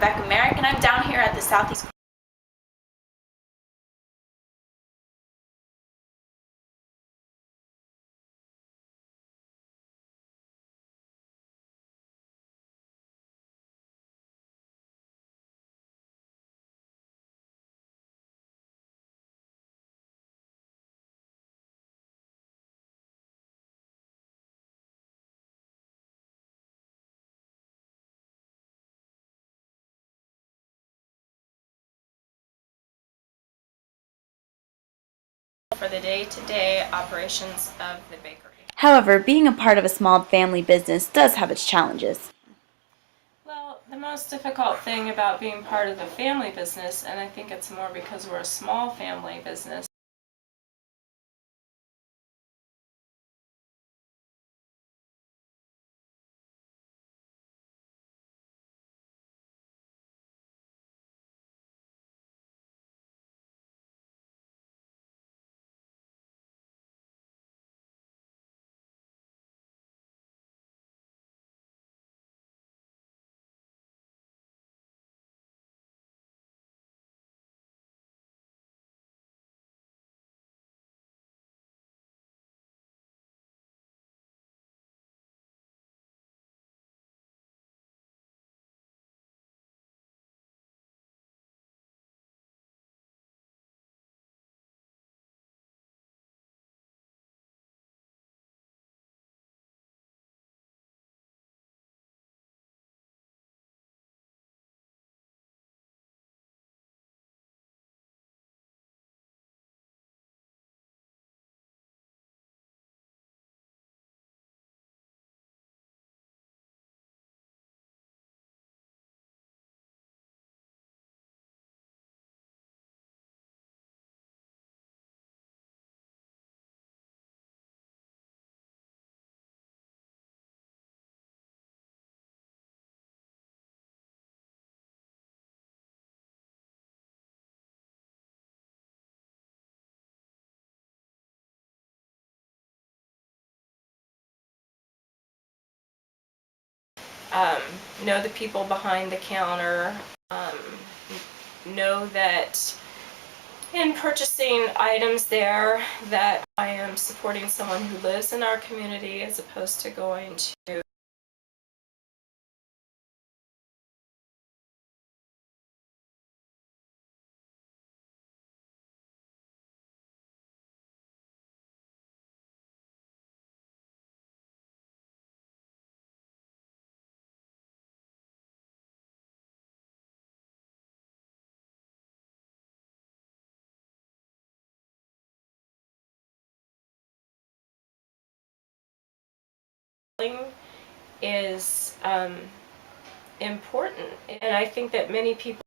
Becca Merrick, and I'm down here at the Southeast for the day-to-day operations of the bakery. However, being a part of a small family business does have its challenges. Well, the most difficult thing about being part of a family business, and I think it's more because we're a small family business, know the people behind the counter, know that in purchasing items there that I am supporting someone who lives in our community as opposed to going to is important, and I think that many people